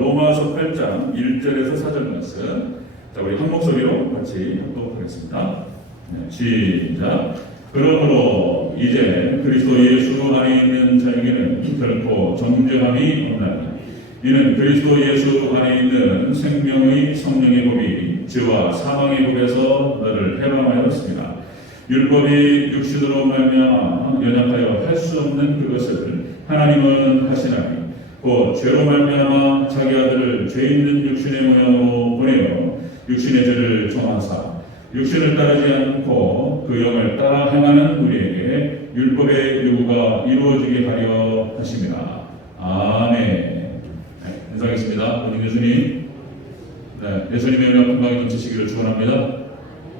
로마서 8장 1절에서 4절 말씀. 자, 우리 한 목소리로 같이 합독하겠습니다. 네, 시작. 그러므로 이제 그리스도 예수 안에 있는 자에게는 결코 정죄함이 없나니 이는 그리스도 예수 안에 있는 생명의 성령의 법이 죄와 사망의 법에서 너를 해방하였습니다. 율법이 육신으로 말미암아 연약하여 할 수 없는 그것을 하나님은 하시나니 곧 죄로 말미암아 자기 아들을 죄 있는 육신의 모양으로 보내어 육신의 죄를 정하사 육신을 따르지 않고 그 영을 따라 행하는 우리에게 율법의 요구가 이루어지게 하려 하심이라. 아멘. 네, 인사하겠습니다. 오늘 예수님, 예수님의 은혜와 평강이 넘치시기를 축원합니다.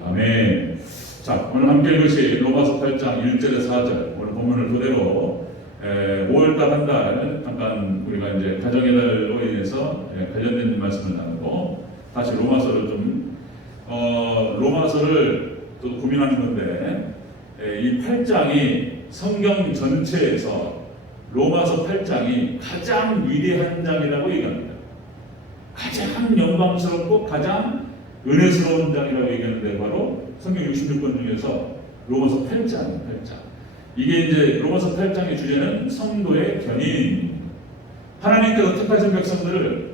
아멘. 자, 오늘 함께 읽으실 로마서 8장 1절에서 4절 오늘 본문을 토대로 5월달 한 달 잠깐 우리가 이제 가정의 달로 인해서 관련된 말씀을 나누고 다시 로마서를 좀 로마서를 또 고민하는 건데 이 8장이 성경 전체에서 로마서 8장이 가장 위대한 장이라고 얘기합니다. 가장 영광스럽고 가장 은혜스러운 장이라고 얘기하는데 바로 성경 66권 중에서 로마서 8장입니다. 8장. 이게 이제 로마서 8장의 주제는 성도의 견인. 하나님께서 택하신 백성들을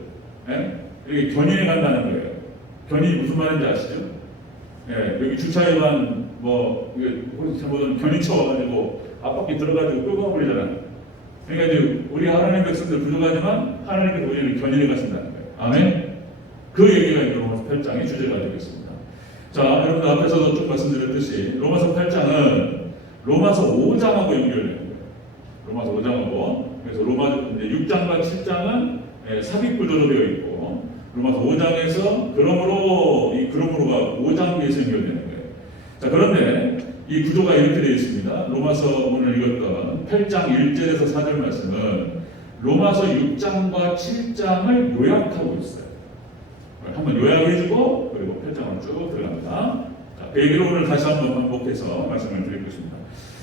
이렇게 견인해 간다는 거예요. 견인이 무슨 말인지 아시죠? 여기 주차위반 잘못은 견인차 와가지고 앞바퀴 들어가지고 끌고 가버리잖아요. 그러니까 이제 우리 하나님 백성들 부족하지만 하나님께서 우리를 견인해 가신다는 거예요. 아멘. 그 얘기가 이제 로마서 8장의 주제가 되겠습니다. 자, 여러분들 앞에서도 쭉 말씀드렸듯이 로마서 8장은 로마서 5장하고 연결돼요. 로마서 5장하고 그래서 로마서 6장과 7장은 삽입 구조로 되어 있고 로마서 5장에서 그러므로가 5장에서 연결되는 거예요. 자, 그런데 이 구조가 이렇게 되어 있습니다. 로마서 오늘 읽었던 8장 1절에서 4절 말씀은 로마서 6장과 7장을 요약하고 있어요. 한번 요약해주고 그리고 8장으로 쭉 들어갑니다. 자, 그 얘기를 오늘 다시 한번 반복해서 말씀을 드리겠습니다.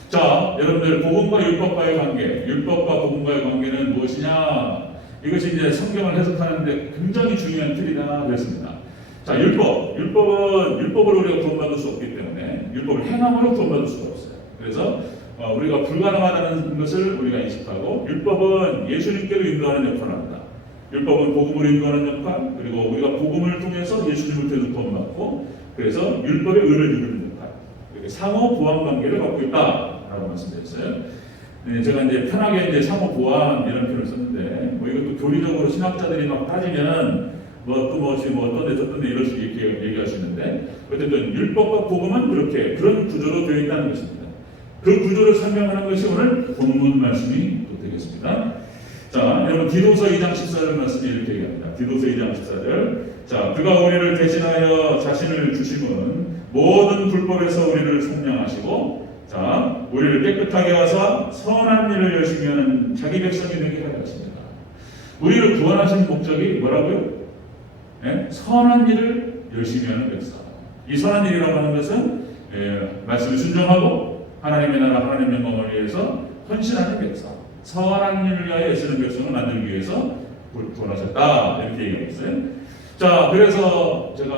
자, 여러분들 복음과 율법과의 관계, 율법과 복음과의 관계는 무엇이냐? 이것이 이제 성경을 해석하는데 굉장히 중요한 틀이다 그랬습니다. 자, 율법을 우리가 구원받을 수 없기 때문에 율법을 행함으로 구원받을 수가 없어요. 그래서 우리가 불가능하다는 것을 우리가 인식하고 율법은 예수님께로 인도하는 역할을 합니다. 율법은 복음을 인도하는 역할, 그리고 우리가 복음을 통해서 예수님을 통해서 구원받고 그래서 율법의 의를 이루는 역할, 이렇게 상호 보완 관계를 갖고 있다라고 말씀드렸어요. 제가 이제 편하게 이제 상호 보완 이런 표현을 썼는데 이것도 교리적으로 신학자들이 막 따지면 어떤 데 저떤 데 이럴 수 있게 얘기할 수 있는데 어쨌든 율법과 복음은 그런 구조로 되어 있다는 것입니다. 그 구조를 설명하는 것이 오늘 본문 말씀이 또 되겠습니다. 자, 여러분 디도서 2장 14절 말씀이 이렇게 얘기합니다. 디도서 2장 14절. 자, 그가 우리를 대신하여 자신을 주심은 모든 불법에서 우리를 속량하시고 자, 우리를 깨끗하게 하사 선한 일을 열심히 하는 자기 백성이 되게 하려 하십니다. 우리를 구원하신 목적이 뭐라고요? 선한 일을 열심히 하는 백성. 이 선한 일이라고 하는 것은 말씀을 순종하고 하나님의 나라 하나님의 영광을 위해서 헌신하는 백성. 선한 일을 위하여 애쓰는 백성을 만들기 위해서 구원하셨다 이렇게 얘기하고 있어요. 자, 그래서 제가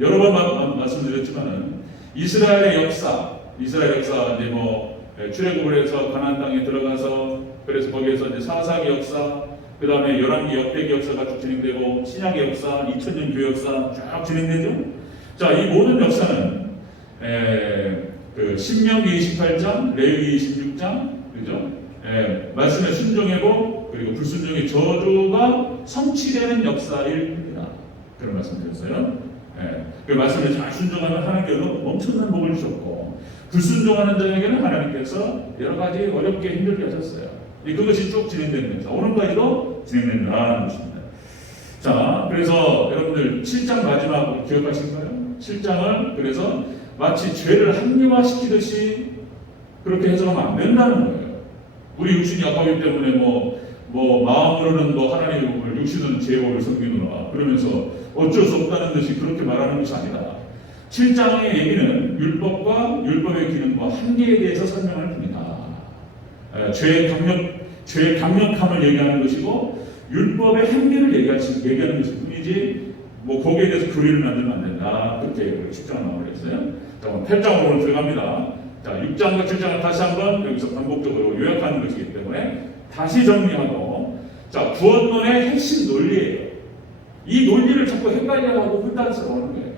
여러 번 말씀드렸지만은 이스라엘 역사 이제 출애굽을 해서 가나안 땅에 들어가서 그래서 거기에서 이제 사사기 역사, 그 다음에 열왕기 역대기 역사가 쭉 진행되고 신약의 역사, 2000년 교회 역사 쭉 진행되죠. 자, 이 모든 역사는 그 신명기 28장, 레위기 26장, 그죠? 말씀에 순종하고 그리고 불순종의 저주가 성취되는 역사일 뿐이다. 그런 말씀드렸어요. 그 말씀에 잘 순종하면 하나님께서 엄청난 복을 주셨고 불순종하는 자에게는 하나님께서 여러 가지 어렵게 힘들게 하셨어요. 그것이 쭉 진행되는 겁니다. 오늘까지도 진행된다는 것입니다. 자, 그래서 여러분들 7장 마지막 기억하실까요? 7장을 그래서 마치 죄를 합리화시키듯이 그렇게 해석하면 안 된다는 거예요. 우리 육신이 약하기 때문에 마음으로는 하나님을 육신은 제법을 섬기노라 그러면서 어쩔 수 없다는 듯이 그렇게 말하는 것이 아니다. 7장의 얘기는 율법과 율법의 기능과 한계에 대해서 설명할 뿐이다. 죄의 강력함을 얘기하는 것이고 율법의 한계를 얘기하는 것일 뿐이지 뭐 거기에 대해서 교리를 만들면 안 된다. 그렇게 10장을 마무리했어요. 자, 8장으로 들어갑니다. 자, 6장과 7장을 다시 한번 여기서 반복적으로 요약하는 것이기 때문에 다시 정리하고, 자, 구원론의 핵심 논리예요. 이 논리를 자꾸 헷갈려하고 혼란스러워하는 거예요.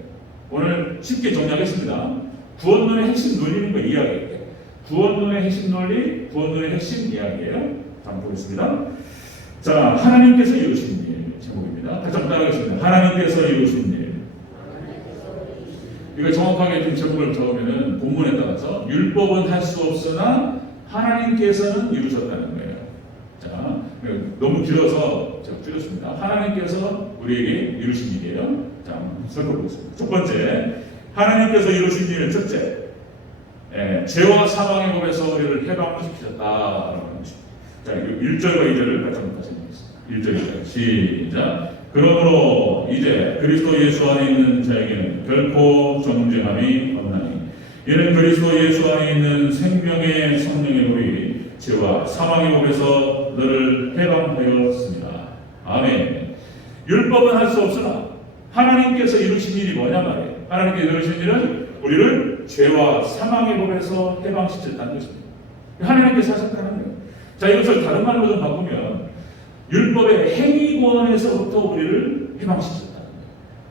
오늘 쉽게 정리하겠습니다. 구원론의 핵심 논리는 거 이야기예요. 구원론의 핵심 논리, 구원론의 핵심 이야기예요. 자, 한번 보겠습니다. 자, 하나님께서 이루신 일 제목입니다. 다시 한번 따라하겠습니다. 하나님께서 이루신 일. 이거 정확하게 좀 제목을 적으면은 본문에 따라서 율법은 할 수 없으나 하나님께서는 이루셨다는 거예요. 자, 너무 길어서 제가 줄였습니다. 하나님께서 우리에게 이루신 일이에요. 자, 한번 살펴보겠습니다. 첫 번째, 하나님께서 이루신 일 첫째, 죄와 사망의 법에서 우리를 해방시키셨다라는 것입니다. 자, 1절과 2절을 같이 한번 다시 읽겠습니다. 1절, 2절 시작. 그러므로 이제 그리스도 예수 안에 있는 자에게는 결코 정죄함이 없나니 이는 그리스도 예수 안에 있는 생명의 성령의 법이 죄와 사망의 법에서 너를 해방하였습니다. 아멘. 율법은 할 수 없으나 하나님께서 이루신 일이 뭐냐 말이에요. 하나님께서 이루신 일은 우리를 죄와 사망의 법에서 해방시켰다는 것입니다. 하나님께서 하셨다는 거예요. 자, 이것을 다른 말로 좀 바꾸면 율법의 행위권에서부터 우리를 해방시켰다는 거예요.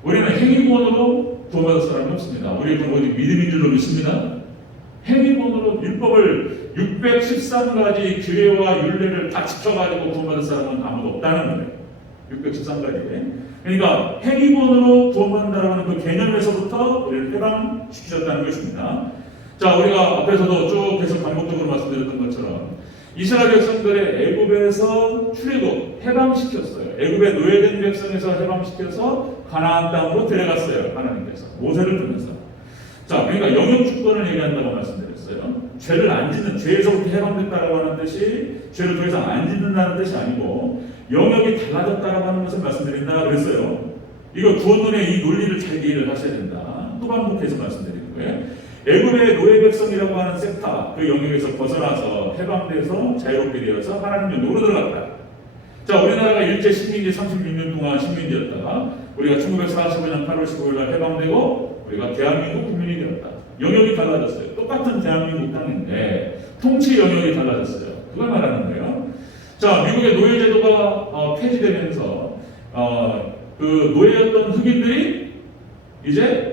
우리는 행위권으로 구원받을 사람이 없습니다. 우리는 오직 믿음인 줄로 믿습니다. 행위권으로 율법을 613가지 규례와 율례를 다 지켜가지고 구원받을 사람은 아무도 없다는 거예요. 613가지. 그러니까 행위권으로 구원받는다는 그 개념에서부터 우리를 해방시키셨다는 것입니다. 자, 우리가 앞에서도 쭉 계속 반복적으로 말씀드렸던 것처럼 이스라엘 백성들의 애굽에서 출애굽 해방시켰어요. 애굽에 노예된 백성에서 해방시켜서 가나안 땅으로 데려갔어요. 하나님께서 모세를 통해서. 자, 그러니까 영역 주권을 얘기한다고 말씀드렸어요. 죄를 안 짓는, 죄에서부터 해방됐다고 하는 뜻이 죄를 더 이상 안 짓는다는 뜻이 아니고 영역이 달라졌다고 하는 것을 말씀드린다 그랬어요. 이거 구원론의 이 논리를 잘 이해를 하셔야 된다. 또 반복해서 말씀드리는 거예요. 애굽의 노예 백성이라고 하는 섹타, 그 영역에서 벗어나서 해방돼서 자유롭게 되어서 하나님 영역으로 들어갔다. 자, 우리나라가 일제 식민지 36년 동안 식민지였다가 우리가 1945년 8월 15일 날 해방되고 우리가 대한민국 국민이 되었다. 영역이 달라졌어요. 똑같은 대한민국 땅인데 통치 영역이 달라졌어요. 그걸 말하는 거예요. 자, 미국의 노예제도가 폐지되면서 그 노예였던 흑인들이 이제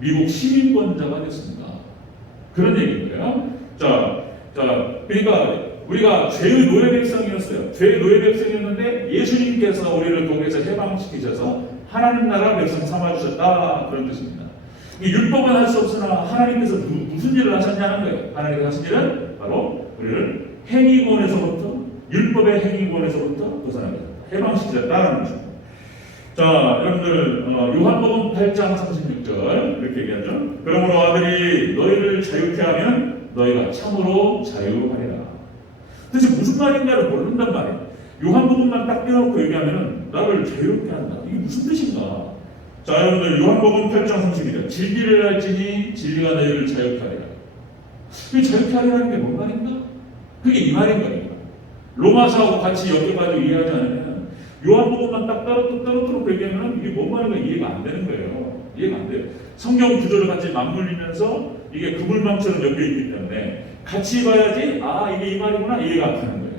미국 시민권자가 됐습니다. 그런 얘기인 거예요. 자, 그러니까 우리가 죄의 노예 백성이었어요. 죄의 노예 백성이었는데 예수님께서 우리를 거기에서 해방시키셔서 하나님 나라 백성 삼아주셨다. 그런 뜻입니다. 율법은 할 수 없으나 하나님께서 무슨 일을 하셨냐는 거예요. 하나님께서 하신 일은 바로 우리를 행위권에서부터, 율법의 행위권에서부터 벗어나게 해방시키셨다는 것입니다. 자, 여러분들 요한복음 8장 36절 이렇게 얘기하죠. 그러므로 아들이 너희를 자유케 하면 너희가 참으로 자유하리라. 도대체 무슨 말인가를 모른단 말이에요. 요한복음만 딱 떼놓고 얘기하면 나를 자유롭게 한다. 이게 무슨 뜻인가? 자, 여러분들 요한복음 8장 32절 진리를 알지니 진리가 너희를 자유케 하리라. 이 자유케 하리라는 게 뭔 말인가? 그게 이 말인 거예요. 로마서하고 같이 엮여가지고 이해하지 않으면 요한복음만 딱 따로 얘기하면 이게 뭔 말인가 이해가 안 되는 거예요. 이해가 안 돼요. 성경 구조를 같이 맞물리면서 이게 그물망처럼 엮여있기 때문에 같이 봐야지 이게 이 말이구나 이해가 안 되는 거예요.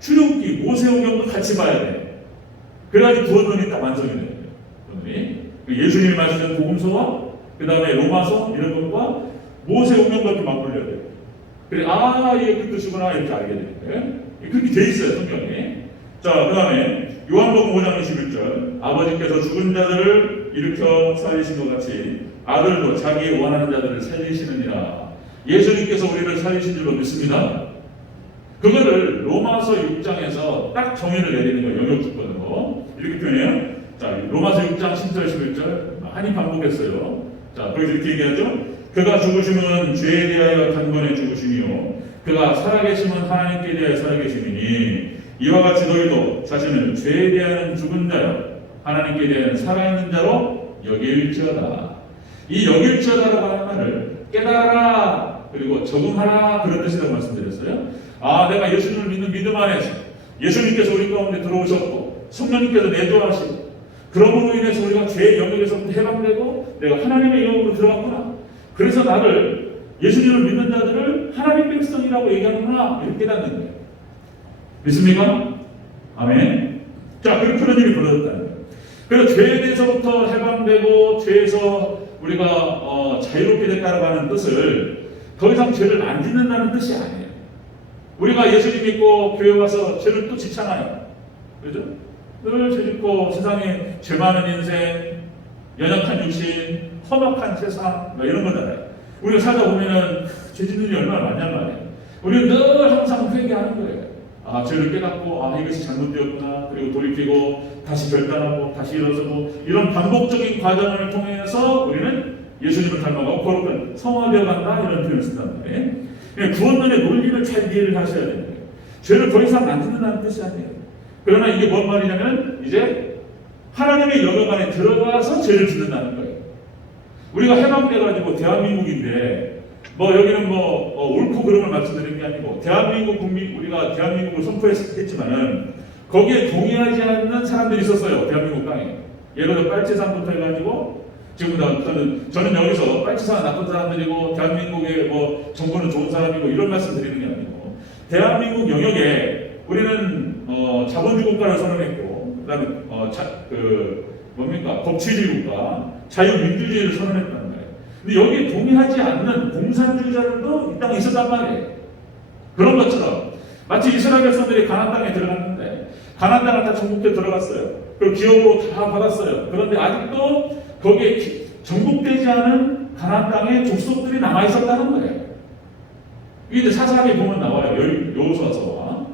출애굽기, 모세오경도 같이 봐야 돼. 그래야지 구원론이 딱 완성이 돼요. 예수님이 말씀하신 복음서와 그 다음에 로마서 이런 것과 모세오경과 이렇게 맞물려야 돼요. 그래 이게 그 뜻이구나 이렇게 알게 돼요. 그렇게 돼 있어요 성경에. 자, 그 다음에 요한복음 5장 21절 아버지께서 죽은 자들을 일으켜 살리신 것 같이 아들도 자기 원하는 자들을 살리시느니라. 예수님께서 우리를 살리신 줄로 믿습니다. 그거를 로마서 6장에서 딱 정의를 내리는 거예요. 영역 주권으로 이렇게 표현해요. 자, 로마서 6장 10절 11절 많이 반복했어요. 자, 거기서 이렇게 얘기하죠. 그가 죽으심은 죄에 대하여 단번에 죽으심이요 그가 살아계심은 하나님께 대하여 살아계심이니 이와 같이 너희도 자신을 죄에 대한 죽은 자요 하나님께 대한 살아있는 자로 여길지어다. 이 여길지어다라고 하는 말을 깨달아라 그리고 적응하라 그런 뜻이라고 말씀드렸어요. 내가 예수님을 믿는 믿음 안에서 예수님께서 우리 가운데 들어오셨고 성령님께서 내도하시고 그러므로 인해서 우리가 죄의 영역에서부터 해방되고 내가 하나님의 영역으로 들어갔구나. 그래서 나를 예수님을 믿는 자들을 하나님 백성이라고 얘기하는구나. 이렇게 깨닫는 거예요. 믿습니까? 아멘. 자, 그런 일이 벌어졌다는 거예요. 그래서 죄에 대해서부터 해방되고 죄에서 우리가 자유롭게 됐다고 하는 뜻을 더 이상 죄를 안 짓는다는 뜻이 아니에요. 우리가 예수님 믿고 교회 와서 죄를 또 짓잖아요. 그죠? 늘 죄 짓고 세상에 죄 많은 인생, 연약한 육신, 험악한 세상 이런 거잖아요. 우리가 살다 보면은 죄 짓는 일이 얼마나 많냔 말이에요. 우리는 늘 항상 회개하는 거예요. 아, 죄를 깨닫고 이것이 잘못되었구나. 그리고 돌이키고 다시 결단하고 다시 일어서고 이런 반복적인 과정을 통해서 우리는 예수님을 닮아가고 거룩한 성화되어 간다 이런 표현을 쓴단 말이에요. 구원론의 논리를 잘 이해를 하셔야 되는 거예요. 죄를 더 이상 안 짓는다는 뜻이 아니에요. 그러나 이게 뭔 말이냐면 이제 하나님의 영역 안에 들어가서 죄를 짓는다는 거예요. 우리가 해방돼가지고 대한민국인데 여기는 옳고 그름을 말씀드리는 게 아니고 대한민국 국민 우리가 대한민국을 선포했지만은 거기에 동의하지 않는 사람들이 있었어요. 대한민국 땅에. 예를 들어 빨치산부터 해가지고 지금 저는 여기서 빨치산 나쁜 사람들이고 대한민국의 정부는 좋은 사람이고 이런 말씀 드리는 게 아니고 대한민국 영역에 우리는 자본주의 국가를 선언했고 그다음에 법치주의 국가, 자유민주주의를 선언했다는 거예요. 근데 여기에 동의하지 않는 공산주의자들도 이 땅에 있었단 말이에요. 그런 것처럼 마치 이스라엘 백성들이 가나안 땅에 들어갔는데 가나안 땅을 다 정복해 들어갔어요. 그리고 기업으로 다 받았어요. 그런데 아직도 거기에 정복되지 않은 가나안 땅에 족속들이 남아 있었다는 거예요. 이게 이제 사사기 보면 나와요. 여호수아서와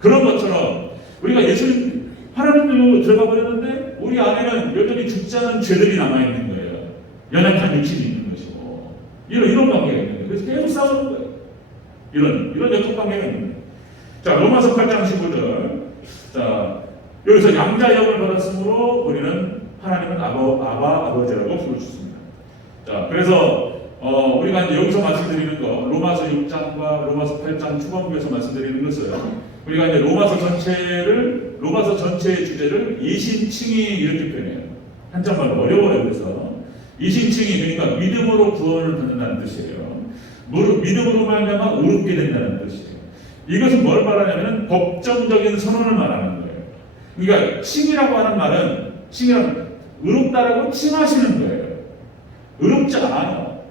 그런 것처럼 우리가 예수님 하나님으로 들어가 버렸는데 우리 안에는 여전히 죽지 않은 죄들이 남아 있는 거예요. 연약한 육신이 있는 것이고 이런 관계가 있는 거예요. 그래서 계속 싸우는 거예요. 이런 역학 관계가 있는 거예요. 자, 로마서 8장 15절. 자, 여기서 양자역을 받았으므로 우리는 하나님은 아버지라고 부르셨습니다. 자, 그래서 우리가 이제 여기서 말씀드리는 거, 로마서 6장과 로마서 8장 초반부에서 말씀드리는 것은 우리가 이제 로마서 전체의 주제를 이신칭이 이렇게 표현해요. 한자말로 어려워요. 그래서 이신칭이 그러니까 믿음으로 구원을 받는다는 뜻이에요. 믿음으로 말미암아 의롭게 된다는 뜻이에요. 이것은 뭘 말하냐면 법정적인 선언을 말하는 거예요. 그러니까 칭이라고 하는 말은 의롭다라고 칭하시는 거예요. 의롭지 않아요.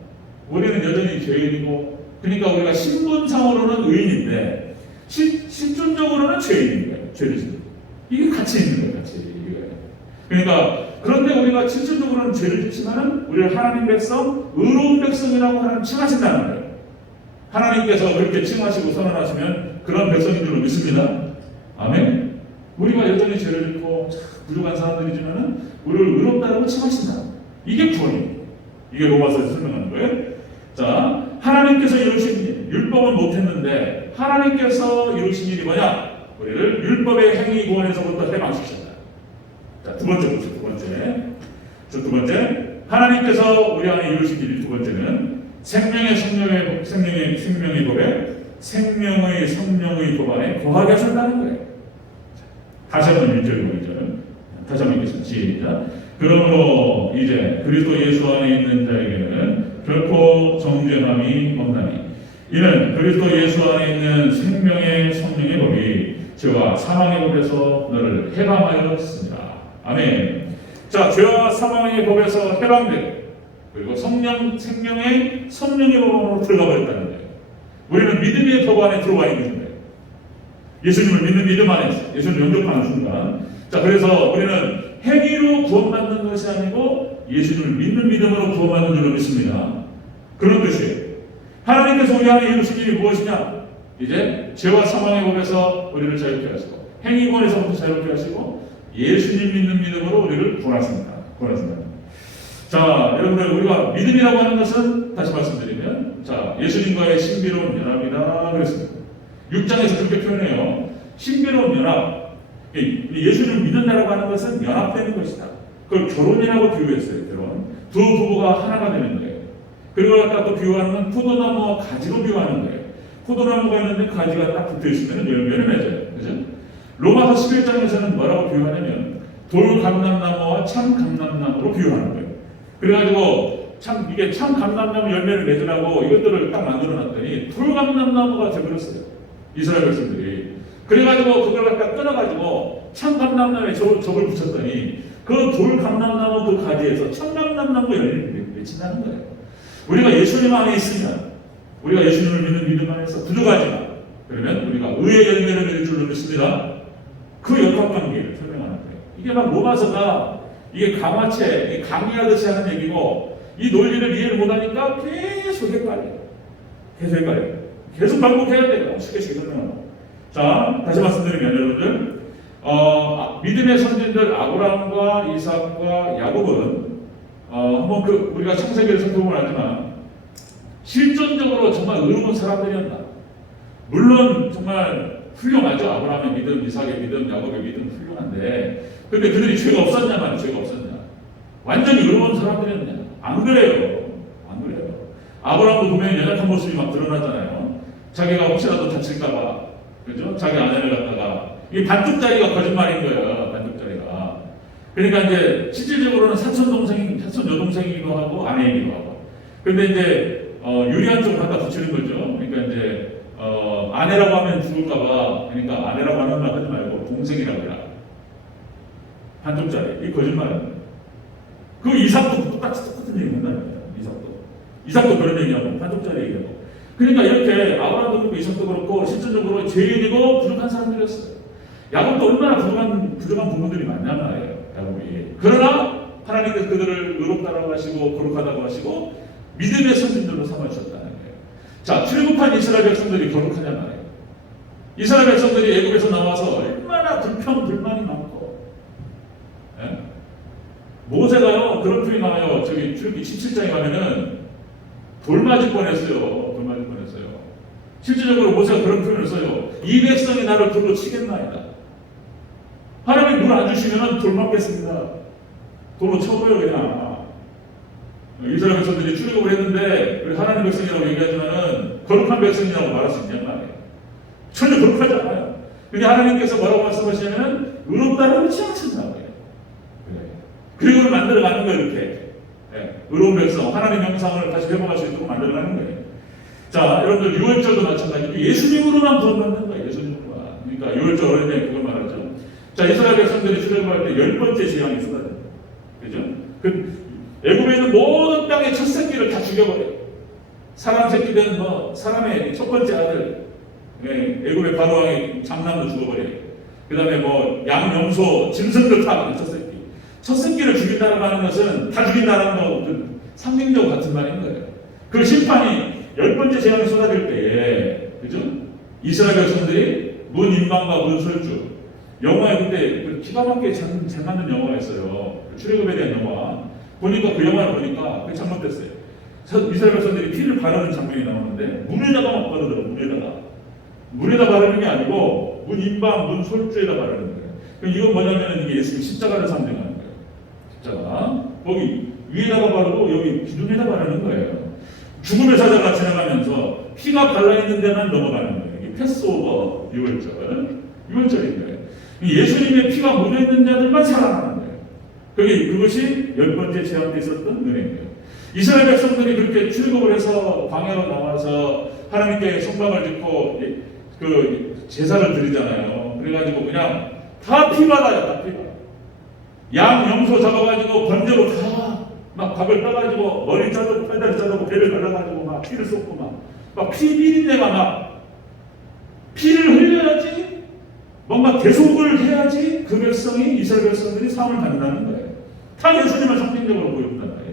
우리는 여전히 죄인이고, 그러니까 우리가 신분상으로는 의인인데 실존적으로는 죄인인 거예요. 죄를 짓는. 이게 같이 있는 거예요. 같이. 그러니까 그런데 우리가 실존적으로는 죄를 짓지만은 우리를 하나님 백성, 의로운 백성이라고 하나님 칭하신다는 거예요. 하나님께서 그렇게 칭하시고 선언하시면 그런 백성인 줄로 믿습니다. 아멘. 우리가 여전히 죄를 짓고 부족한 사람들이지만은 우리를 의롭다고 칭하신다. 이게 구원이에요. 이게 로마서에서 설명하는 거예요. 자, 하나님께서 이루신 일, 율법은 못했는데 하나님께서 이루신 일이 뭐냐? 우리를 율법의 행위 구원에서부터 해방시켰다. 자, 두 번째, 하나님께서 우리 안에 이루신 일이 두 번째는 생명의 법에 생명의 성령의 법 안에 거하게 하셨다는 거예요. 다시 한번 1절 2절 다시 한번 읽겠습니다. 시작. 그러므로 이제 그리스도 예수 안에 있는 자에게는 결코 정죄함이 없나니 이는 그리스도 예수 안에 있는 생명의 성령의 법이 죄와 사망의 법에서 너를 해방하였습니다. 아멘. 자, 죄와 사망의 법에서 해방되고 그리고 생명의 성령의 법으로 들어가 버렸다는 거예요. 우리는 믿음의 법 안에 들어와 있는 거예요. 예수님을 믿는 믿음 안에 예수님을 영접하는 순간. 자, 그래서 우리는 행위로 구원받는 것이 아니고 예수님을 믿는 믿음으로 구원받는 줄로 믿습니다. 그런 뜻이에요. 하나님께서 우리 안에 이루신 일이 무엇이냐? 이제 죄와 사망의 법에서 우리를 자유케 하시고 행위권에서부터 자유케 하시고 예수님 믿는 믿음으로 우리를 구원하십니다. 자, 여러분들 우리가 믿음이라고 하는 것은 다시 말씀드리면 자, 예수님과의 신비로운 연합이다 그랬습니다. 6장에서 그렇게 표현해요. 신비로운 연합. 예수님을 믿는다라고 하는 것은 연합되는 것이다. 그걸 결혼이라고 비유했어요. 결혼. 두 부부가 하나가 되는 거예요. 그리고 아까 또 비유하는 건 포도나무와 가지로 비유하는 거예요. 포도나무가 있는데 가지가 딱 붙어 있으면 열매를 맺어요. 그죠? 로마서 11장에서는 뭐라고 비유하냐면 돌 감람나무와 참 감람나무로 비유하는 거예요. 그래가지고 참 이게 참 감람나무 열매를 맺으라고 이것들을 딱 만들어놨더니 돌 감람나무가 되버렸어요. 이스라엘 백성들이. 그래가지고 그걸 갖다 끊어가지고 참 감람나무에 적을 붙였더니 그 돌 감람나무 그 가지에서 참 감람나무 열매를 맺힌다는 거예요. 우리가 예수님 안에 있으면, 우리가 예수님을 믿는 믿음 안에서 부족하지만, 그러면 우리가 의의 열매를 맺을 줄로 믿습니다. 그 역학관계를 설명하는 거예요. 이게 막 로마서가 이게 강화체, 강의하듯이 하는 얘기고, 이 논리를 이해를 못하니까 계속 헷갈려요. 계속 헷갈려요. 계속 반복해야 돼요. 쉽게 설명하고. 자, 다시 말씀드리면 여러분들, 믿음의 선진들 아브라함과 이삭과 야곱은 한번 우리가 창세기를 살펴보면 알지만 실존적으로 정말 의로운 사람들이었다. 물론 정말 훌륭하죠. 아브라함의 믿음, 이삭의 믿음, 야곱의 믿음 훌륭한데, 근데 그들이 죄가 없었냐 말이야. 죄가 없었냐. 완전히 의로운 사람들이었냐. 안 그래요. 안 그래요. 아브라함도 분명히 연약한 모습이 막 드러나잖아요. 자기가 혹시라도 다칠까봐, 그죠? 자기 아내를 갖다가 이 반쪽짜리가 거짓말인 거예요. 반쪽짜리가. 그러니까 이제 실질적으로는 사촌 여동생이기도 하고 아내이기도 하고. 근데 이제 유리한 쪽을 갖다 붙이는 거죠. 그러니까 이제 아내라고 하면 죽을까봐, 그러니까 아내라고 하는 말 하지 말고 동생이라고 해라. 반쪽짜리. 이 거짓말이에요. 그 이삭도 똑같은 얘기 한다는 거예요. 이삭도 그런 얘기하고 반쪽짜리 얘기하고. 그러니까 이렇게 아브라함도 그렇고 이삭도 그렇고 실질적으로 죄인이고 부족한 사람들이었어요. 야곱도 얼마나 부족한 부분들이 많냔 말이에요. 야곱이. 그러나 하나님께서 그들을 의롭다라고 하시고 거룩하다고 하시고 믿음의 선진들로 삼아주셨다는 거예요. 자, 출애굽한 이스라엘 백성들이 거룩하냔 말이에요. 이스라엘 백성들이 애굽에서 나와서 얼마나 불평불만이 많고, 예? 모세가요, 그런 표현이 나와요. 저기 출애굽기 17장에 가면은 돌 맞을 뻔했어요. 돌 맞을 뻔했어요. 실질적으로 모세가 그런 표현을 써요. 이 백성이 나를 돌로 치겠나이다. 하나님이 물 안 주시면 돌 맞겠습니다. 돌로 쳐버려요, 그냥. 이스라엘 백성들이 출애굽을 했는데 하나님 백성이라고 얘기하지만은 거룩한 백성이라고 말할 수 있냔 말이에요. 전혀 거룩하지 않아요. 근데 하나님께서 뭐라고 말씀하시냐면 의롭다라고 하지 않습니다. 그리고 그걸 만들어가는 거예요, 이렇게. 네, 의로운 백성, 하나님 형상을 다시 회복할 수 있도록 만들어가는 거예요. 자, 여러분들 유월절도 마찬가지로 예수님으로만 구원받는 거예요. 예수님으로만. 그러니까 유월절 어린애 그걸 말하죠. 자, 이스라엘 백성들이 출애굽할 때 10번째 재앙이 쏟아져요. 그죠? 애굽에 있는 모든 땅의 첫 새끼를 다 죽여버려요. 사람 새끼는 사람의 첫 번째 아들, 애굽의 바로왕의 장남도 죽어버려요. 그 다음에 양, 염소, 짐승들 다 첫 새끼. 첫 새끼를 죽인다고 하는 것은 다 죽인다는 거, 상징적 같은 말인 거예요. 그 심판이 10번째 재앙이 쏟아질 때에, 그죠? 이스라엘 백성들이 문 임방과 문 설주. 영화에 그때 기가 막히게 잘 만든 영화가 있어요. 출애굽에 대한 영화. 보니까 그 영화를 보니까 그게 잘못됐어요. 이스라엘 백성들이 피를 바르는 장면이 나오는데, 문에다가 막 바르더라고요, 문에다 바르는 게 아니고, 문 임방, 문 설주에다 바르는 거예요. 그럼 이건 뭐냐면 이게 예수님 십자가를 상징하는 거예요. 십자가. 거기 위에다가 바르고 여기 기둥에다 바르는 거예요. 죽음의 사자가 지나가면서 피가 발라있는 데만 넘어가는 거예요. 이게 패스오버 유월절인 거예요. 예수님의 피가 묻어있는 자들만 살아나는 거예요. 그것이 10번째 재앙 때 있었던 은혜예요. 이스라엘 백성들이 그렇게 출애굽을 해서 광야로 나와서 하나님께 성막을 짓고 그 제사를 드리잖아요. 그래가지고 그냥 다 피받아요. 다 피받아. 양, 염소 잡아가지고 번제로 다 막 밥을 떠가지고 머리 자르고 팔다리 자르고 배를 갈라가지고 막 피를 쏟고 막 피 비린내가 막 피를 흘려야지 뭔가 대속을 해야지 그 백성이 이스라엘 백성들이 상을 받는다는 거예요. 다 예수님을 상징적으로 보여준다는 거예요.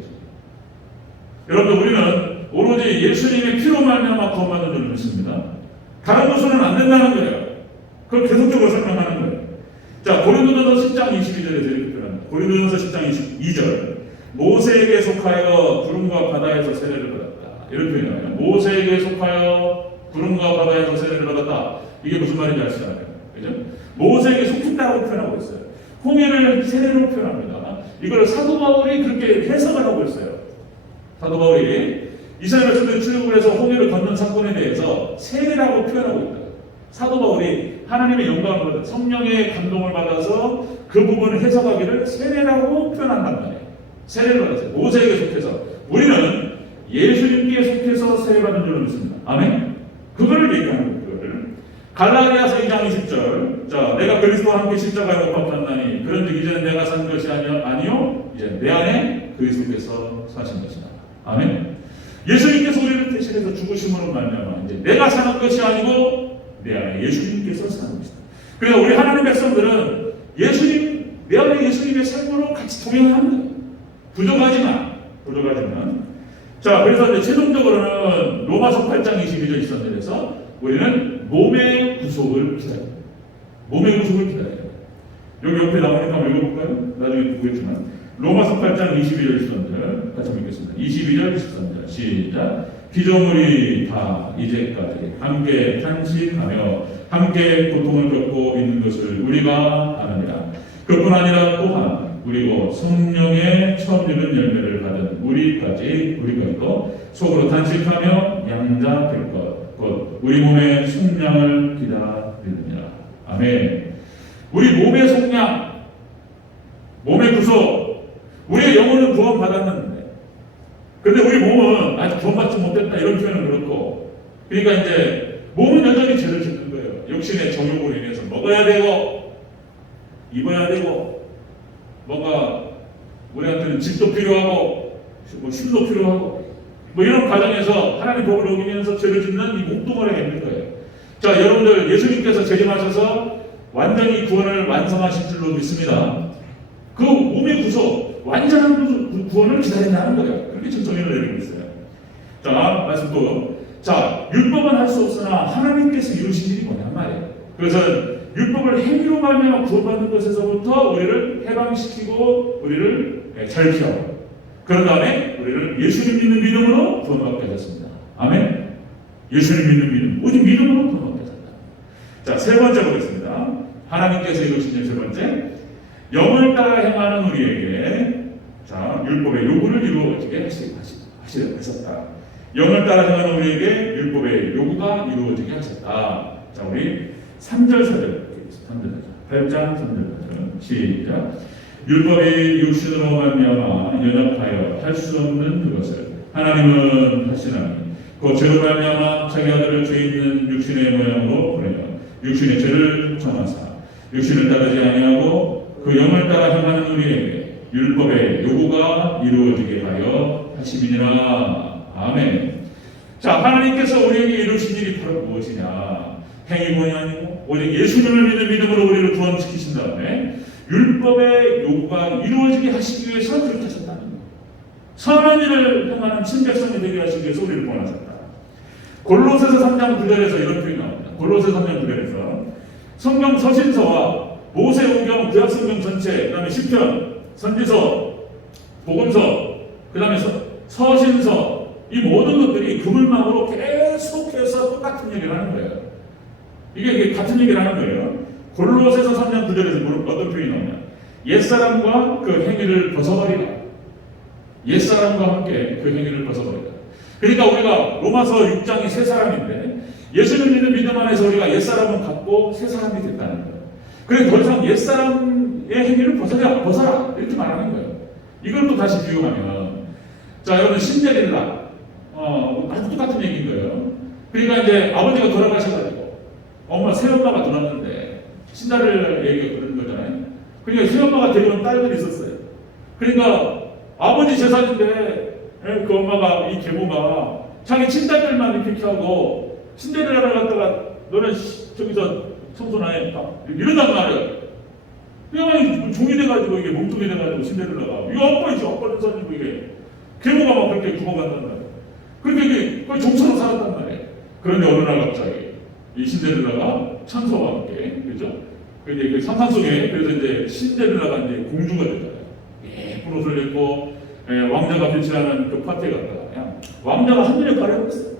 여러분, 우리는 오로지 예수님의 피로 말미암아 구원받는 줄 믿습니다. 다른 것으로는 안 된다는 거예요. 그걸 계속적으로 설명하는 거예요. 자, 고린도전서 10장 22절에서 이렇게 표현합니다. 고린도전서 10장 22절. 모세에게 속하여 구름과 바다에서 세례를 받았다. 이런 표현이에요. 모세에게 속하여 구름과 바다에서 세례를 받았다. 이게 무슨 말인지 아시잖아요. 그죠? 모세에게 속했다고 표현하고 있어요. 홍해를 세례로 표현합니다. 이걸 사도 바울이 그렇게 해석을 하고 있어요. 사도 바울이 이스라엘 백성들이 출애굽을 해서 홍해를 건넌 사건에 대해서 세례라고 표현하고 있다. 사도 바울이 하나님의 영광을 받아 성령의 감동을 받아서 그 부분을 해석하기를 세례라고 표현한단 말이에요. 세례를 받았어요. 모세에게 속해서. 우리는 예수님께 속해서 세례받은 줄로 믿습니다. 아멘. 그거를 얘기하는 거예요. 그거를. 갈라디아서 2장 20절. 자, 내가 그리스도와 함께 십자가에 못 박혔나니 그런즉 이제는 내가 산 것이 아니요 이제 내 안에 그리스도께서 사신 것이다. 아멘. 예수님께서 우리를 대신해서 죽으심으로 말미암아 이제 내가 사는 것이 아니고 내 안에 예수님께서 사는 것이다. 그래서 우리 하나님 백성들은 예수님, 내 안에 예수님의 삶으로 같이 동행하는 거예요. 부족하지만. 자, 그래서 이제 최종적으로는 로마서 8장 22절 있었는데서 우리는 몸의 구속을 기다려요. 몸의 구속을 기다려요. 여기 옆에 나오니까 한번 읽어볼까요? 나중에 보겠지만 로마서 8장 22절 있었는데 같이 읽겠습니다. 22절 23절 시작. 피조물이 다 이제까지 함께 탄식하며 함께 고통을 겪고 있는 것을 우리가 아느니라. 그뿐 아니라 또한 그리고 성령의 처음 주는 열매를 받은 우리까지 우리가 속으로 단식하며 양자될 것, 곧 우리 몸의 속량을 기다리느니라. 아멘. 우리 몸의 속량, 몸의 구속, 우리의 영혼은 구원받았는데, 그런데 우리 몸은 아직 구원받지 못했다 이런 표현은 그렇고, 그러니까 이제 몸은 여전히 죄를 짓는 거예요. 육신의 정욕으로 인해서 먹어야 되고, 입어야 되고. 뭔가 우리한테는 집도 필요하고 뭐 쉼도 필요하고 뭐 이런 과정에서 하나님 법을 어기면서 죄를 짓는 이 목동을 있는 거예요. 자, 여러분들 예수님께서 재림하셔서 완전히 구원을 완성하실 줄로 믿습니다. 그 몸의 구속, 완전한 구원을 기다린다는 거예요. 그렇게 정의를 내리고 있어요. 자, 말씀 또. 자, 율법은 할 수 없으나 하나님께서 이루신 일이 뭐냔 말이에요. 그래서 율법을 행위로 말미암아 구원받는 것에서부터 우리를 해방시키고 우리를 자유케하고 그런 다음에 우리를 예수님 믿는 믿음으로 구원받게 하셨습니다. 아멘. 예수님 믿는 믿음, 오직 믿음으로 구원받게 하셨다. 자, 세 번째 보겠습니다. 하나님께서 이루신 세 번째, 영을 따라 행하는 우리에게 자 율법의 요구를 이루어지게 하셨다. 영을 따라 행하는 우리에게 율법의 요구가 이루어지게 하셨다. 자, 우리 3절 4절 8장 3절 4절 시작. 율법이 육신으로 말미암아 연약하여 할 수 없는 그것을 하나님은 하시나니 그 죄로 말미암아 자기 아들을 죄 있는 육신의 모양으로 보내어 육신의 죄를 정하사 육신을 따르지 아니하고 그 영을 따라 행하는 우리에게 율법의 요구가 이루어지게 하여 하심이니라. 아멘. 자, 하나님께서 우리에게 이루신 일이 바로 무엇이냐? 행위권이 아니고 오직 예수님을 믿는 믿음으로 우리를 구원시키신 다음에 율법의 요구가 이루어지게 하시기 위해서 그렇게 하셨다는 거예요. 선한 일을 행하는 친백성이 되게 하시기 위해서 우리를 구원하셨다. 골로새서 3장 9절에서 이런 표현이 나옵니다. 골로새서 3장 9절에서 성경 서신서와 모세오경 구약성경 전체, 그 다음에 시편, 선지서, 복음서, 그 다음에 서신서 이 모든 것들이 그물망으로 계속해서 똑같은 얘기를 하는 거예요. 이게 같은 얘기를 하는 거예요. 골로새서 3장 9절에서 어떤 표현이 나오냐? 옛사람과 그 행위를 벗어버리라. 옛사람과 함께 그 행위를 벗어버리라. 그러니까 우리가 로마서 6장이 새 사람인데 예수를 믿는 믿음 안에서 우리가 옛사람은 갖고 새 사람이 됐다는 거예요. 그래서 더 이상 옛사람의 행위를 벗어라 이렇게 말하는 거예요. 이걸 또 다시 비유하면 자, 여러분 신데렐라 아주 똑같은 얘기인 거예요. 그러니까 이제 아버지가 돌아가셔가지고 엄마 새엄마가 돌아왔는데 신데렐라 얘기가 그런 거잖아요. 그러니까 새엄마가 데려온 딸들이 있었어요. 그러니까 아버지 재산인데 그 엄마가 이 계모가 자기 친딸들만 이렇게 하고 신데렐라를 갖다가 너는 저기서 청소나 해 이런단 말이에요. 그냥 종이 돼가지고 이게 몸통이 돼가지고 신데렐라가 이거 아빠이지 아빠 재산이고 이게 계모가 막 그렇게 구워간단 말이에요. 그렇게 이게 거의 종처럼 살았단 말이에요. 그런데 어느 날 갑자기 이 신데렐라가 천사와 함께 그죠? 근데 그 상상 속에 그래서 이제 신데렐라가 이제 공주가 되잖아요. 예쁜 옷을 입고 왕자가 빛이라는 그 파티에 갔다가 그냥 왕자가 한눈에 가려버렸어요.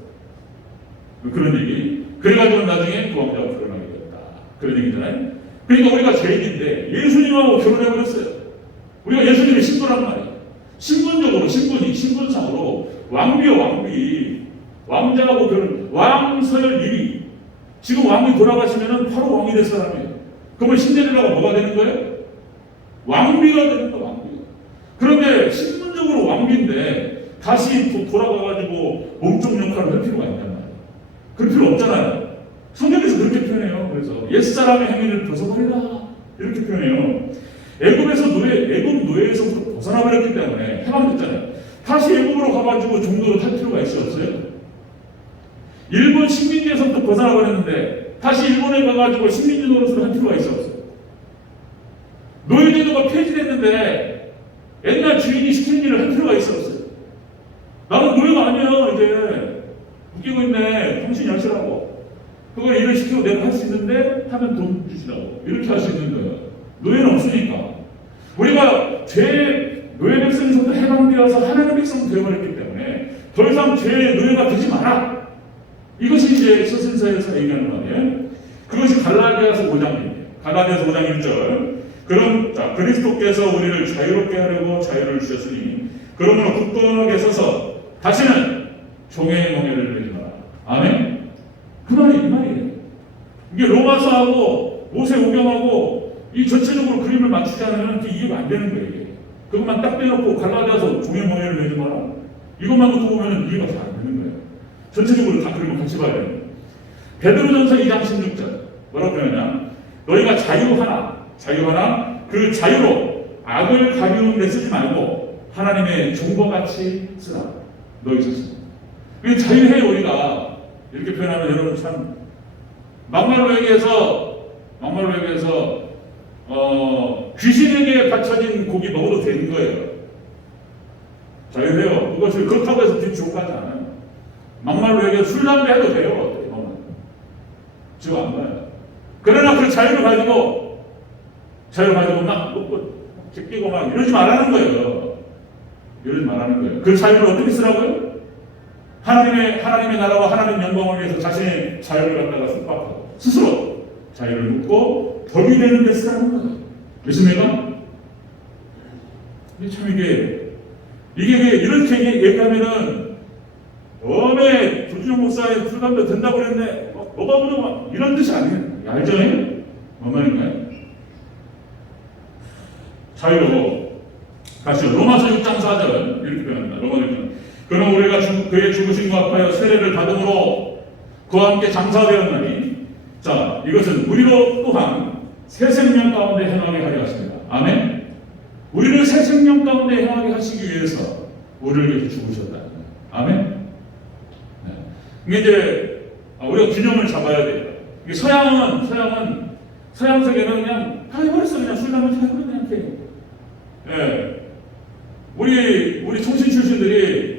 그런 얘기. 그래가지고 나중에 그 왕자가 결혼하게 됐다. 그런 얘기잖아요. 그러니까 우리가 죄인인데 예수님하고 결혼해버렸어요. 우리가 예수님의 신부란 말이에요. 신분적으로 신분상으로 왕비와 왕비 왕자하고 결혼 왕서열 1위 지금 왕이 돌아가시면은 바로 왕이 될 사람이에요. 그러면 신데렐라가 뭐가 되는 거예요? 왕비가 되는 거예요. 왕비가. 그런데 신분적으로 왕비인데 다시 돌아가가지고 몸종 역할을 할 필요가 있단 말이에요. 그럴 필요 없잖아요. 성경에서 그렇게 표현해요. 그래서 옛사람의 행위를 벗어버리라 이렇게 표현해요. 애굽 노예에서부터 벗어나버렸기 때문에 해방됐잖아요. 다시 애굽으로 가가지고 종로를 할 필요가 있어요? 일본 식민지에서부터 벗어나버렸는데 다시 일본에 가가지고 식민지 노릇을 할 필요가 있어요? 노예제도가 폐지됐는데 옛날 주인이 시킨 일을 할 필요가 있어요? 나는 노예가 아니야 이제 웃기고 있네. 당신이 하시라고. 그걸 일을 시키고 내가 할 수 있는데 하면 돈 주시라고 이렇게 할 수 있는 거예요. 노예는 없으니까. 우리가 노예 백성에서부터 해방되어서 하나님의 백성 되어버렸기 때문에 더 이상 죄의 노예가 되지 마라. 이것이 이제 서신서에서 얘기하는 말이에요. 그것이 갈라디아서 5장입니다. 갈라디아서 5장 1절. 그럼 그리스도께서 우리를 자유롭게 하려고 자유를 주셨으니 그러므로 굳건하게 서서 다시는 종의 멍에를 매지 마라. 아멘. 그 말이 이 말이에요. 이게 로마서하고 모세오경하고 이 전체적으로 그림을 맞추지 않으면 이해가 안 되는 거예요. 이게. 그것만 딱 빼놓고 갈라디아서 종의 멍에를 매지 마라. 이것만 놓고 보면 이해가 잘 안 되는 거예요. 전체적으로 다 그림을 같이 봐야 돼요. 베드로전서 2장 16절 뭐라고 표현하냐? 너희가 자유하나 그 자유로 악을 가리우는 데 쓰지 말고 하나님의 종과같이 쓰라. 너희 자신. 그게 자유해요. 우리가 이렇게 표현하면 여러분 참 막말로 얘기해서 귀신에게 바쳐진 고기 먹어도 되는 거예요. 자유해요. 그것을 그렇다고 해서 지옥 가지 않아요. 막말로 얘기해서 술, 담배 해도 돼요. 어떻게 보면 지옥 안 가요. 그러나 그 자유를 가지고 막 먹고 제끼고 막 이러지 말라는 거예요. 그 자유를 어떻게 쓰라고요? 하나님의 나라와 하나님 영광을 위해서 자신의 자유를 갖다가 숙박하고 스스로 자유를 묻고 덕이 되는 데 쓰라는 거예요. 믿습니까? 참 이게 이렇게 얘기하면은 조준영 목사의 술 담배 된다고 그랬네. 뭐가 그러고 이런 뜻이 아니에요. 알죠? 뭔 말인가요? 자유로 다시 로마서 6장 4절 이렇게 표현합니다. 로마서 6장. 그러나 우리가 그의 죽으심과 합하여 세례를 받음으로 그와 함께 장사되었나니 자 이것은 우리로 또한 새 생명 가운데 행하게 하려 하십니다. 아멘. 우리를 새 생명 가운데 행하게 하시기 위해서 우리를 위해서 죽으셨다. 아멘. 네. 이게 이제 우리가 균형을 잡아야 돼요. 이게 서양 세계는 그냥 다 해버렸어. 그냥 술 담배 다 해버렸네. 그냥. 예. 우리 통신 출신들이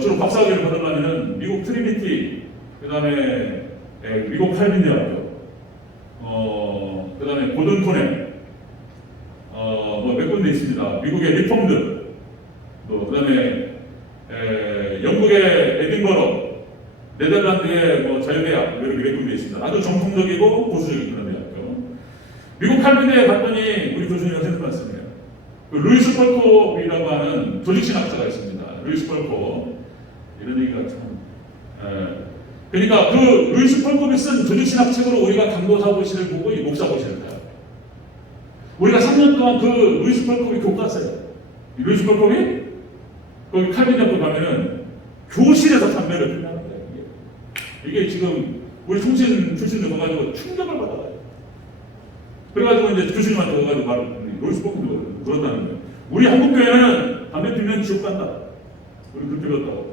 주로 박사학위를 받으려면 미국 트리니티, 그 다음에 미국 칼빈대학교, 그 다음에 고든 코넬, 몇 군데 있습니다. 미국의 리폼드, 그 다음에 영국의 에딘버러, 네덜란드의 자유대학 이렇게 몇 군데 있습니다. 아주 정통적이고 보수적인 그런 대학교. 미국 칼빈대에 갔더니 우리 교수님이 생각났습니다. 그 루이스 펄콥이라고 하는 조직신학자가 있습니다. 루이스 펄콥. 이런 얘기가 참. 그러니까 그 루이스 펄콥이 쓴 조직신학 책으로 우리가 강도사고시를 보고 이 목사고시를 가요. 우리가 3년 동안 그 루이스 펄콥이 교과서예요. 루이스 펄콥이 거기 칼빈대학교 가면은 교실에서 담배를 피우는 거예요. 이게 지금 우리 통신 출신들 가가지고 충격을 받아요. 그래가지고 이제 교수님한테 가가지고 말을 루이스 펄콥이 그렇다는 거예요. 우리 한국 교회는 담배 피우면 지옥 간다. 우리 그렇게 배웠다고.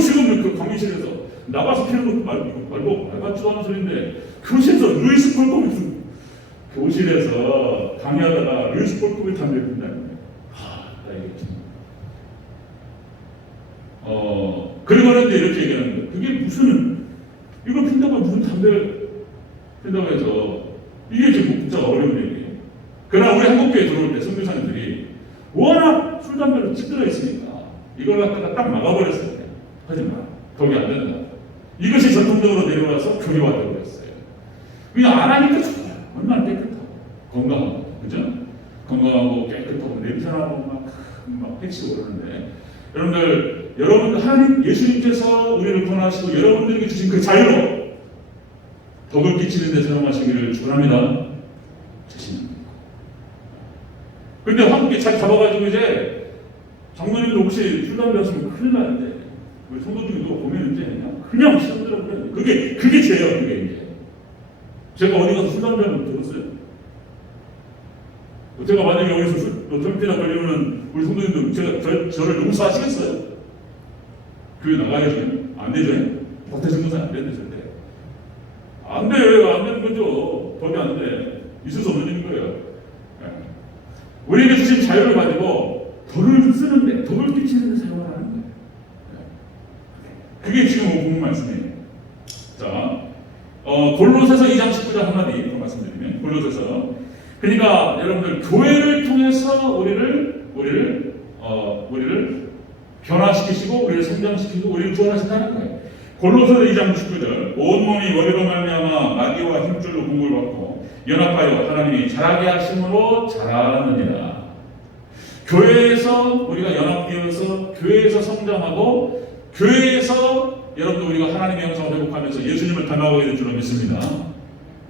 지금 그 강의실에서 나가서 피우는 것도 말고 같지도 않은 소리인데 교실에서 루이스 펄콥이 교실에서 강의하다가 루이스 펄콥이 담배 피운다는 거예요. 이게 참. 그러고는 이제 이렇게 얘기하는 거예요. 그게 무슨 이거 핀다고 무슨 담배를 핀다고 해서 이게 지금 진짜 어려운 얘기예요. 그러나 우리 한국교회 들어올 때 선교사님들이 워낙 술 담배로 찌들어 있으니까 이걸 갖다가 딱 막아버렸어요. 하지 마. 거기 안 된다. 이것이 전통적으로 내려와서 교리화되어 버렸어요. 그냥 안 하니까 좋아요. 얼마나 깨끗하고 건강하고, 그죠? 건강하고 깨끗하고 냄새나고 막 팩시 오르는데 여러분들 하나님 예수님께서 우리를 구원하시고 여러분들에게 주신 그 자유로 덕을 끼치는 데 사용하시기를 축원합니다. 자신입니다. 근데 함께 잘 잡아가지고 이제 장로님도 혹시 술 담배 하시면 큰일 나는데 우리 성도들이 누가 보면 이제 그냥 시험들어버려요. 그게 죄예요. 그게 이제 제가 어디 가서 술 담배 하면 들었어요. 제가 만약에 여기서 tör피나 걸리면은 우리 성도님도 저를 용서하시겠어요? 교회 나가야죠. 안 되죠. 버텨준 것은 안 되는데 절대. 안 돼. 안 되는 거죠. 법이 안 돼. 있을 수 없는 일인 거예요. 우리에게 주신 자유를 가지고 덕을 쓰는데, 덕을 끼치는 데 사용하라는 거예요. 그게 지금 본문 말씀이에요. 자, 골로새서 2장 19절 한마디 더 말씀드리면, 골로새서. 그러니까 여러분들 교회를 통해서 우리를 변화시키시고 우리를 성장시키고 우리를 구원하신다는 거예요. 골로새서 2장 19절 온몸이 머리로 말미암아 마귀와 힘줄로 공급을 받고 연합하여 하나님이 자라게 하심으로 자라느니라. 교회에서 우리가 연합되어서 교회에서 성장하고 교회에서 여러분들 우리가 하나님의 형상을 회복하면서 예수님을 닮아가게 될 줄로 믿습니다.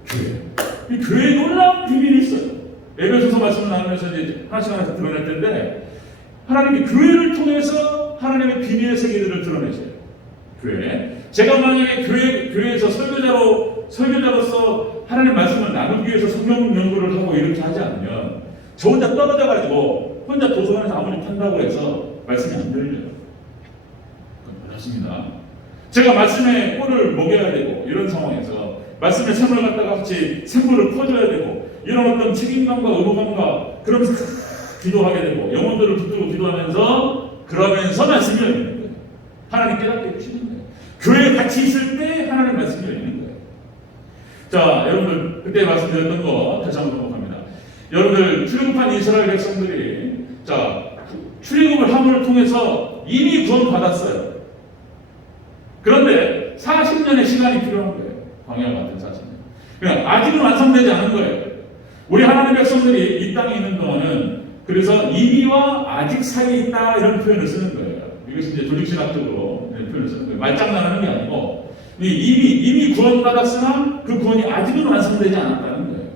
교회. 이 교회에 놀라운 비밀이 있어요. 에베소서 말씀을 나누면서 이제 하나씩 드러낼 텐데 하나님이 교회를 통해서 하나님의 비밀의 세계들을 드러내셔요. 교회. 제가 만약에 교회에서 설교자로서 하나님 말씀을 나누기 위해서 성경 연구를 하고 이렇게 하지 않으면 저 혼자 떨어져가지고 혼자 도서관에서 아무리 판다고 해서 말씀이 안 들려요. 그렇습니다. 제가 말씀에 꼴을 먹여야 되고 이런 상황에서 말씀의 샘을 갖다가 같이 샘물을 퍼줘야 되고 이런 어떤 책임감과 의무감과 그러면서 기도하게 되고 영혼들을 붙들고 기도하면서 그러면서 말씀이 열리는 거예요. 하나님 깨닫게 해주시는 거예요. 교회에 같이 있을 때 하나님 말씀이 열리는 거예요. 자, 여러분들 그때 말씀드렸던 거 다시 한번 반복합니다. 여러분들 출애굽한 이스라엘 백성들이 자 출애굽을 함을 통해서 이미 구원받았어요. 그런데 40년의 시간이 필요한 거예요. 광야 같은 40년. 그러니까 아직은 완성되지 않은 거예요. 우리 하나님의 백성들이 이 땅에 있는 동안은 그래서 이미와 아직 사이에 있다 이런 표현을 쓰는 거예요. 이것이 이제 조직신학적으로 이런 표현을 쓰는 거예요. 말장난하는 게 아니고 이미 구원받았으나 그 구원이 아직은 완성되지 않았다는 거예요.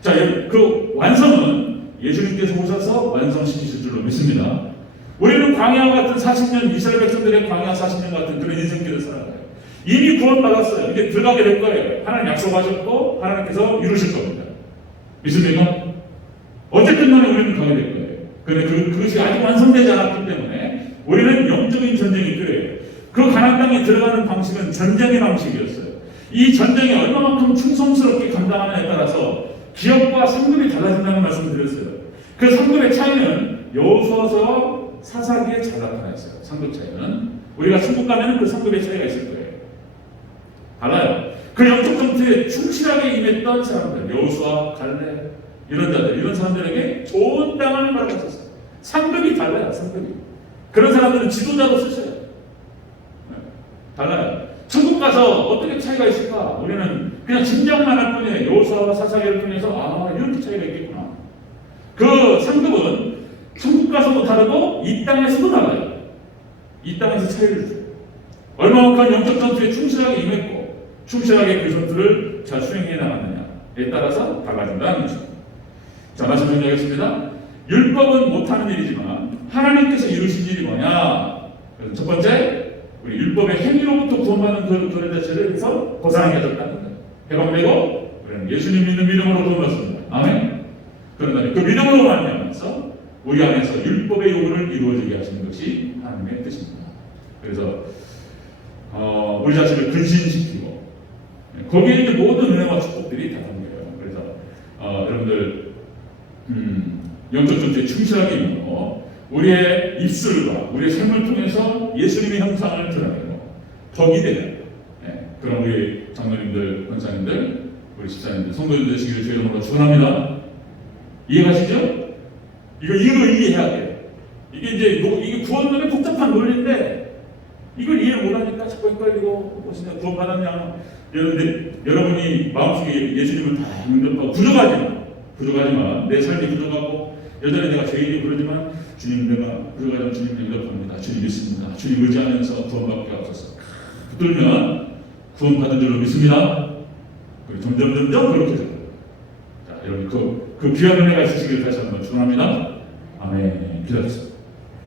자, 그 완성은 예수님께서 오셔서 완성시키실 줄로 믿습니다. 우리는 광야와 같은 40년 이스라엘 백성들의 광야 40년 같은 그런 인생길을 살아가요. 이미 구원받았어요. 이제 들어가게 될 거예요. 하나님 약속하셨고 하나님께서 이루실 겁니다. 믿습니까? 어쨌든 간에 우리는 가게 될 거예요. 그런데 그것이 아직 완성되지 않았기 때문에 우리는 영적인 전쟁이 필요해요. 그 가나안 땅에 들어가는 방식은 전쟁의 방식이었어요. 이 전쟁이 얼마만큼 충성스럽게 감당하느냐에 따라서 기업과 상급이 달라진다는 말씀을 드렸어요. 그 상급의 차이는 여호수아서 사사기에 잘 나타나 있어요. 상급 차이는 우리가 천국 가면 그 상급의 차이가 있을 거예요. 달라요. 그 영적 전투에 충실하게 임했던 사람들, 여호수아, 갈렙 이런 자들, 이런 사람들에게 좋은 땅을 말하셨어요. 상급이 달라요. 상급이. 그런 사람들은 지도자도 쓰셔요. 달라요. 천국 가서 어떻게 차이가 있을까? 우리는 그냥 짐작만 할 뿐이에요. 여호수아와 사사기를 통해서 이렇게 차이가 있겠구나. 그 상급은 천국 가서도 다르고 이 땅에서도 달라요. 이 땅에서 차이를 줘요. 얼마만큼 영적 전투에 충실하게 임했고 충실하게 그 전투를 잘 수행해 나갔느냐에 따라서 달라진다는 것입니다. 자, 말씀 정리하겠습니다. 율법은 못하는 일이지만 하나님께서 이루신 일이 뭐냐? 그래서 첫 번째, 우리 율법의 행위로부터 구원받는 그런 자체를 해서 벗어나게 하셨다는 거예요. 해방되고 우리는 예수님 믿는 믿음으로 구원받습니다. 아멘. 그런 다음에 그 믿음으로 말미암아서 우리 안에서 율법의 요구를 이루어지게 하시는 것이 하나님의 뜻입니다. 그래서 우리 자신을 근신시키고 거기에 있는 모든 은혜와 축복들이 다 담겨요. 그래서 여러분들 영적 전투에 충실하게 임하고 우리의 입술과 우리의 삶을 통해서 예수님의 형상을 드러내고 덕이 되는 그런 우리 장로님들, 권사님들, 우리 집사님들, 성도님들 되시기를 주의 이름으로 축원합니다. 이해가시죠? 이거 이해해야 돼요. 이게 구원론의 복잡한 논리인데 이걸 이해 못하니까 자꾸 헷갈리고 무엇이냐 구원받았냐. 여러분이 마음속에 예수님을 다 영접하고 부족하지만 내 삶이 부족하고 여전히 내가 죄인이 그러지만 주님 내가 부족하지만 주님 영접합니다. 주님 믿습니다. 주님 의지하면서 구원받게 하옵소서. 붙들면 구원받은 줄로 믿습니다. 점점 그렇게 됩니다. 자, 여러분 그 귀한 은혜가 있으시길 다시 한번 축원합니다. 아멘. 기도하겠습니다.